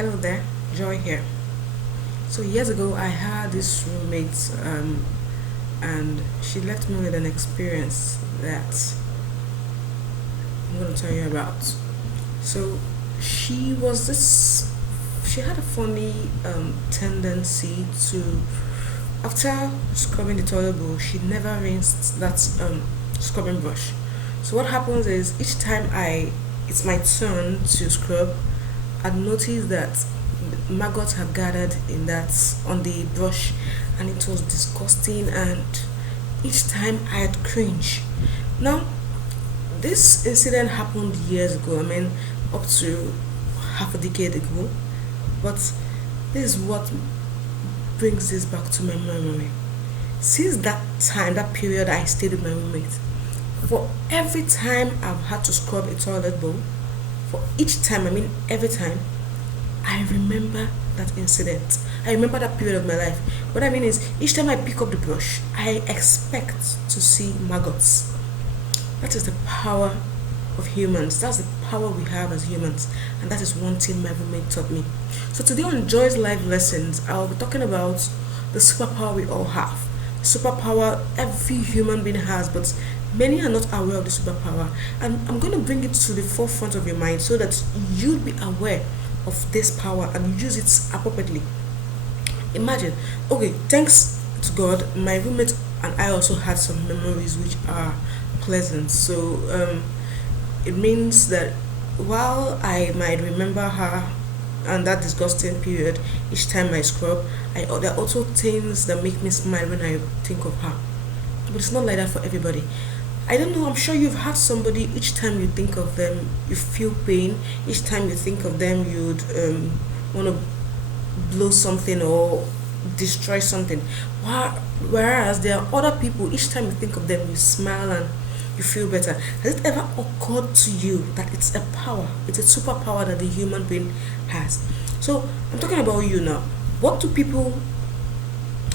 Hello there, Joy here. So years ago, I had this roommate, and she left me with an experience that I'm going to tell you about. So she was this. She had a funny tendency to, after scrubbing the toilet bowl, she never rinsed that scrubbing brush. So what happens is each time it's my turn to scrub, I'd noticed that maggots had gathered in that on the brush, and it was disgusting. And each time I'd cringe. Now this incident happened years ago. I mean, up to half a decade ago. But this is what brings this back to my memory. Since that time, that period, I stayed with my roommate. For every time I've had to scrub a toilet bowl, for each time, I mean every time, I remember that incident. I remember that period of my life. What I mean is, each time I pick up the brush, I expect to see maggots. That is the power of humans. That's the power we have as humans. And that is one thing my roommate taught me. So today on Joy's Life Lessons, I'll be talking about the superpower we all have. Superpower every human being has, but many are not aware of the superpower. And I'm going to bring it to the forefront of your mind so that you'll be aware of this power and use it appropriately. Imagine, okay, thanks to God, my roommate and I also had some memories which are pleasant. So it means that while I might remember her and that disgusting period each time I scrub, there are also things that make me smile when I think of her. But it's not like that for everybody. I don't know, I'm sure you've had somebody, each time you think of them, you feel pain. Each time you think of them, you'd want to blow something or destroy something. Whereas there are other people, each time you think of them, you smile and you feel better. Has it ever occurred to you that it's a power, it's a superpower that the human being has? So I'm talking about you now. What do people,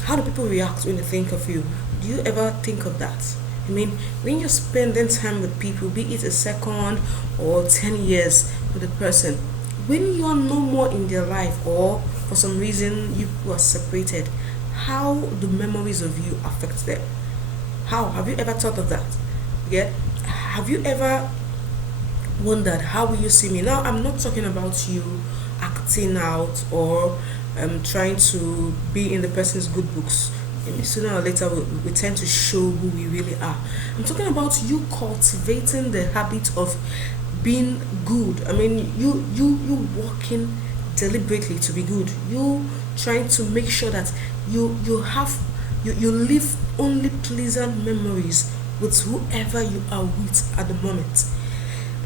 how do people react when they think of you? Do you ever think of that? I mean, when you're spending time with people, be it a second or 10 years with a person, when you're no more in their life or for some reason you are separated, how do memories of you affect them? How? Have you ever thought of that? Yeah? Have you ever wondered how will you see me? Now, I'm not talking about you acting out or trying to be in the person's good books. Sooner or later, we tend to show who we really are. I'm talking about you cultivating the habit of being good. I mean, you working deliberately to be good. You trying to make sure that you live only pleasant memories with whoever you are with at the moment.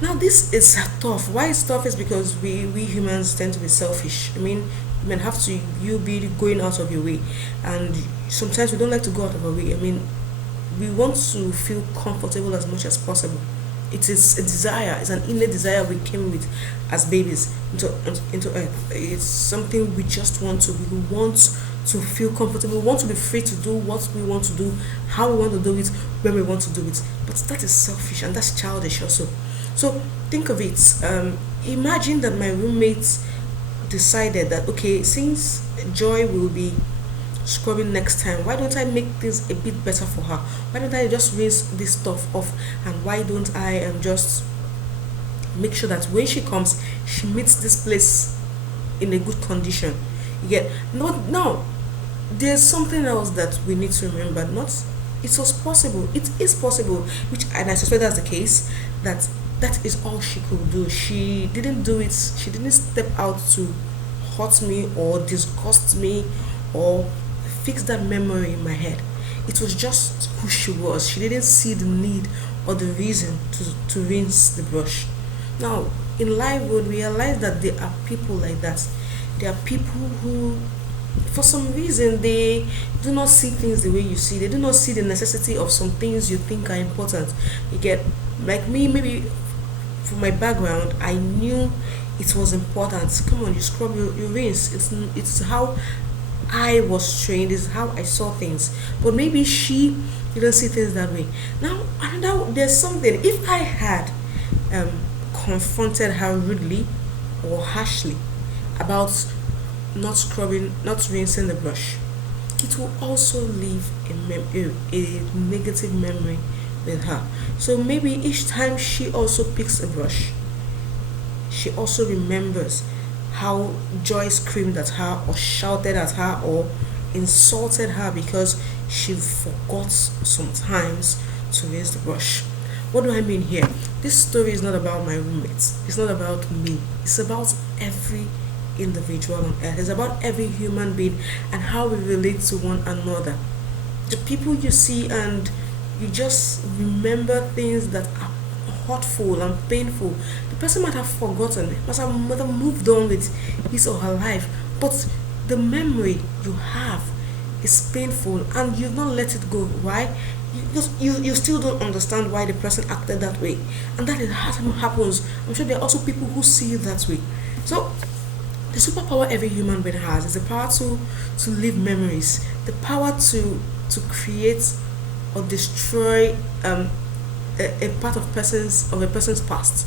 Now this is tough. Why it's tough is because we humans tend to be selfish. I mean, you may have to you be going out of your way, and sometimes we don't like to go out of our way. I mean, we want to feel comfortable as much as possible. It is a desire. It's an innate desire we came with as babies into earth. It's something we just want to. We want to feel comfortable. We want to be free to do what we want to do, how we want to do it, when we want to do it. But that is selfish and that's childish also. So think of it. Imagine that my roommates decided that okay, since Joy will be scrubbing next time, why don't I make things a bit better for her? Why don't I just rinse this stuff off? And why don't I just make sure that when she comes, she meets this place in a good condition? You get not now. There's something else that we need to remember. Not it was possible. It is possible, which and I suspect that's the case. That that is all she could do. She didn't do it. She didn't step out to hurt me or disgust me or fix that memory in my head. It was just who she was. She didn't see the need or the reason to rinse the brush. Now, in life, we realize that there are people like that. There are people who, for some reason, they do not see things the way you see. They do not see the necessity of some things you think are important. You get, like me, maybe from my background, I knew it was important. Come on, you scrub, you rinse. It's how I was trained, is how I saw things. But maybe she didn't see things that way. Now, another there's something. If I had um, confronted her rudely or harshly, about not scrubbing, not rinsing the brush, it will also leave a negative memory with her. So maybe each time she also picks a brush, she also remembers how Joy screamed at her or shouted at her or insulted her because she forgot sometimes to rinse the brush. What do I mean here? This story is not about my roommates. It's not about me. It's about every individual on earth. It's about every human being and how we relate to one another. The people you see and you just remember things that are hurtful and painful. The person might have forgotten, might have moved on with his or her life, but the memory you have is painful and you've not let it go. Why? Because you still don't understand why the person acted that way, and that it happens. I'm sure there are also people who see it that way. So the superpower every human being has is the power to leave memories, the power to create or destroy a part of a person's past.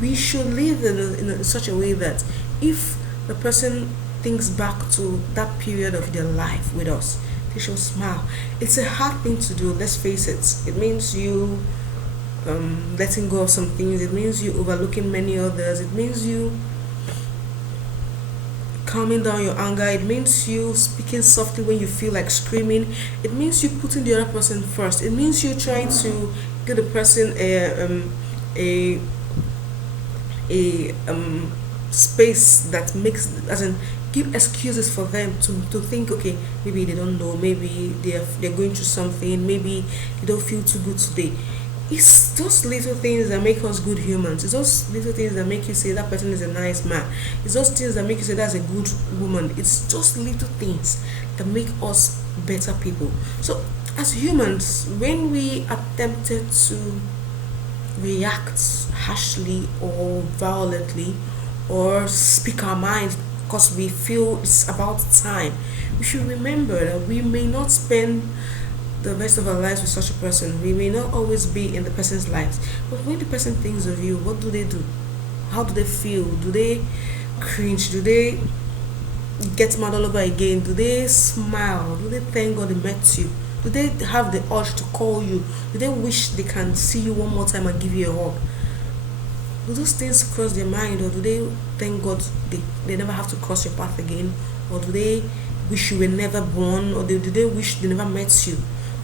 We should live in such a way that if the person thinks back to that period of their life with us, they should smile. It's a hard thing to do, let's face it. It means you letting go of some things, it means you overlooking many others, it means you calming down your anger, it means you speaking softly when you feel like screaming, it means you putting the other person first, it means you trying to give the person a space that makes, as in, give excuses for them to think, okay, maybe they don't know, maybe they're going through something, maybe they don't feel too good today. It's those little things that make us good humans. It's those little things that make you say that person is a nice man. It's those things that make you say that's a good woman. It's just little things that make us better people. So as humans, when we attempted to react harshly or violently or speak our minds because we feel it's about time, we should remember that we may not spend the rest of our lives with such a person. We may not always be in the person's lives. But when the person thinks of you, what do they do? How do they feel? Do they cringe? Do they get mad all over again? Do they smile? Do they thank God they met you? Do they have the urge to call you? Do they wish they can see you one more time and give you a hug? Do those things cross their mind, or do they thank God they never have to cross your path again? Or do they wish you were never born? Or do they wish they never met you?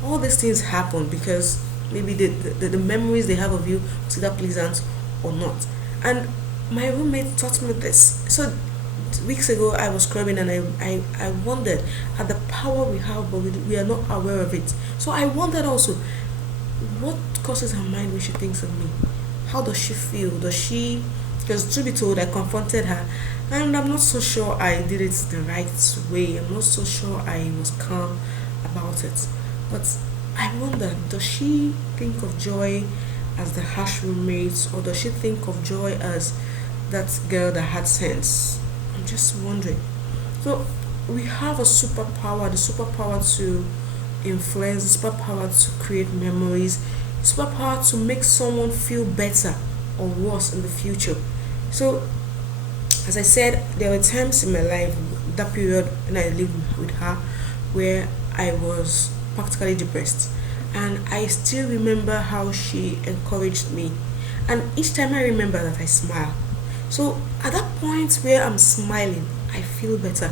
All these things happen because maybe the memories they have of you is either pleasant or not. And my roommate taught me this. So weeks ago I was scrubbing and I wondered at the power we have, but we are not aware of it. So I wondered also, what crosses her mind when she thinks of me? How does she feel? Does she, because to be told, I confronted her and I'm not so sure I did it the right way. I'm not so sure I was calm about it. But I wonder, does she think of Joy as the harsh roommate, or does she think of Joy as that girl that had sense? I'm just wondering. So we have a superpower, the superpower to influence, the superpower to create memories, the superpower to make someone feel better or worse in the future. So as I said, there were times in my life, that period when I lived with her, where I was practically depressed. And I still remember how she encouraged me. And each time I remember that, I smile. So at that point where I'm smiling, I feel better.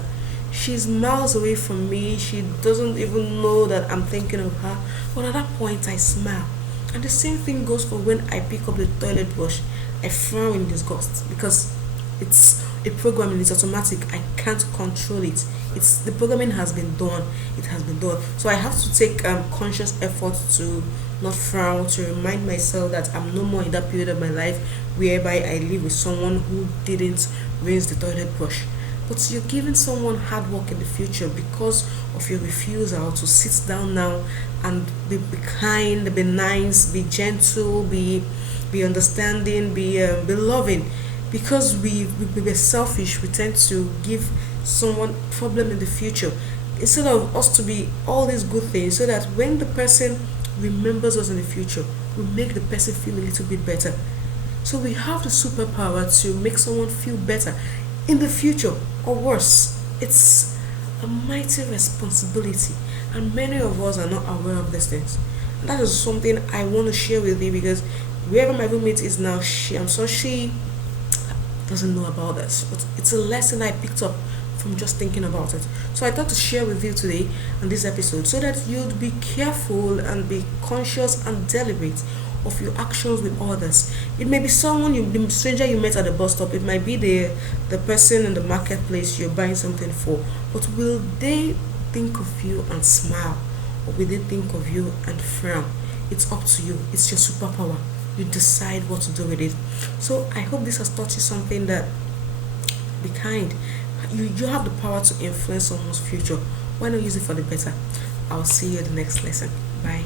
She's miles away from me. She doesn't even know that I'm thinking of her. But at that point, I smile. And the same thing goes for when I pick up the toilet brush. I frown in disgust because it's a program and it's automatic. I can't control it. It's the programming has been done. It has been done. So I have to take conscious effort to not frown, to remind myself that I'm no more in that period of my life whereby I live with someone who didn't rinse the toilet brush. But you're giving someone hard work in the future because of your refusal to sit down now and be kind, be nice, be gentle, be understanding, be loving. Because we were selfish, we tend to give someone problem in the future instead of us to be all these good things, so that when the person remembers us in the future, we make the person feel a little bit better. So we have the superpower to make someone feel better. in the future, or worse. It's a mighty responsibility, and many of us are not aware of these things. And that is something I want to share with you because wherever my roommate is now, she doesn't know about this, but it's a lesson I picked up from just thinking about it. So I thought to share with you today on this episode so that you'd be careful and be conscious and deliberate of your actions with others. It may be someone the stranger you met at the bus stop. It might be the person in the marketplace you're buying something for. But will they think of you and smile, or will they think of you and frown? It's up to you. It's your superpower. You decide what to do with it. So I hope this has taught you something that be kind. You have the power to influence someone's future. Why not use it for the better? I'll see you in the next lesson. Bye.